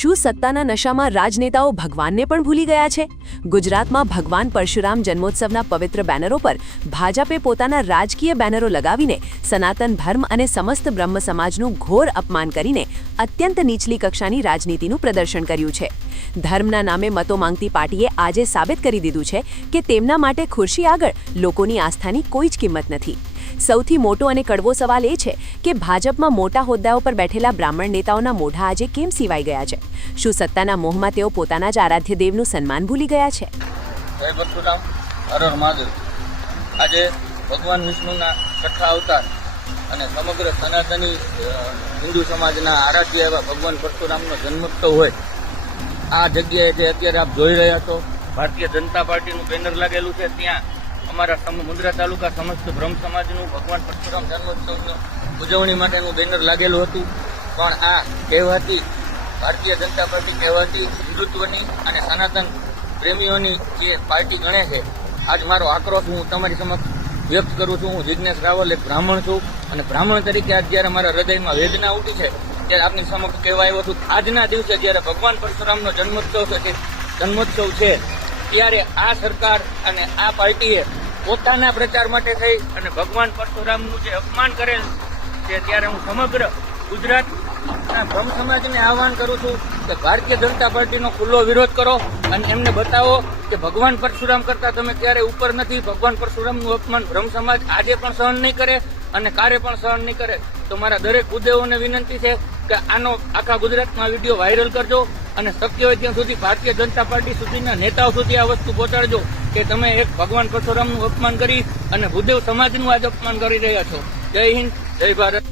શું સત્તાના નશામાં રાજનેતાઓ ભગવાનને પણ ભૂલી ગયા છે? ગુજરાતમાં ભગવાન પરશુરામ જન્મોત્સવના પવિત્ર બેનરો પર ભાજપે પોતાના રાજકીય બેનરો લગાવીને સનાતન ધર્મ અને સમસ્ત બ્રહ્મ સમાજનું ઘોર અપમાન કરીને અત્યંત નીચલી કક્ષાની રાજનીતિનું પ્રદર્શન કર્યું છે. ધર્મના નામે મતો માંગતી પાર્ટીએ આજે સાબિત કરી દીધું છે કે તેમના માટે ખુરશી આગળ લોકોની આસ્થાની કોઈ જ કિંમત નથી. સૌથી મોટો અને કડવો સવાલ એ છે કે ભાજપમાં મોટા હોદ્દાઓ પર બેઠેલા બ્રાહ્મણ નેતાઓના મોઢા આજે કેમ સીવાઈ ગયા છે? શું સત્તાના મોહમાં તેઓ પોતાના જ આરાધ્ય દેવનું સન્માન ભૂલી ગયા છે? જય પરશુરામ, હર હર મહાદેવ. આજે ભગવાન વિષ્ણુના છઠ્ઠા અવતાર અને સમગ્ર સનાતની હિન્દુ સમાજના આરાધ્ય એવા ભગવાન પરશુરામનો જન્મોત્સવ હોય આ જગ્યાએ જે અત્યારે આપ જોઈ રહ્યા છો, ભારતીય જનતા પાર્ટીનું બેનર લાગેલું છે. ત્યાં અમારા મુન્દ્રા તાલુકા સમસ્ત બ્રહ્મ સમાજનું ભગવાન પરશુરામ જન્મોત્સવની ઉજવણી માટેનું બેનર લાગેલું હતું. પણ આ કહેવાતી ભારતીય જનતા પાર્ટી કહેવાતી હિન્દુત્વની અને સનાતન પ્રેમીઓની જે પાર્ટી ગણે છે, આજ મારો આક્રોશ હું તમારી સમક્ષ વ્યક્ત કરું છું. હું જિજ્ઞેશ રાવલ, એક બ્રાહ્મણ છું અને બ્રાહ્મણ તરીકે આજ જ્યારે મારા હૃદયમાં વેદના ઉઠી છે ત્યારે આપની સમક્ષ કહેવા આવ્યો છું. આજના દિવસે જ્યારે ભગવાન પરશુરામનો જન્મોત્સવ છે ત્યારે આ સરકાર અને આ પાર્ટીએ પોતાના પ્રચાર માટે થઈ અને ભગવાન પરશુરામનું જે અપમાન કરેલ છે, ત્યારે હું સમગ્ર ગુજરાતના બ્રહ્મ સમાજને આહવાન કરું છું કે ભારતીય જનતા પાર્ટીનો ખુલ્લો વિરોધ કરો અને એમને બતાવો કે ભગવાન પરશુરામ કરતા તમે ક્યારેય ઉપર નથી. ભગવાન પરશુરામનું અપમાન બ્રહ્મ સમાજ આજે પણ સહન નહીં કરે અને કારે પણ સહન નહીં કરે. તો મારા દરેક ઉદ્યોગોને વિનંતી છે કે આનો આખા ગુજરાતમાં વિડીયો વાયરલ કરજો અને શક્ય હોય ત્યાં સુધી ભારતીય જનતા પાર્ટી સુધીના નેતાઓ સુધી આ વસ્તુ પહોંચાડજો કે તમે એક ભગવાન પરશુરામનું અપમાન કરી અને ભૂદેવ સમાજનું આજ અપમાન કરી રહ્યા છો. જય હિન્દ, જય ભારત.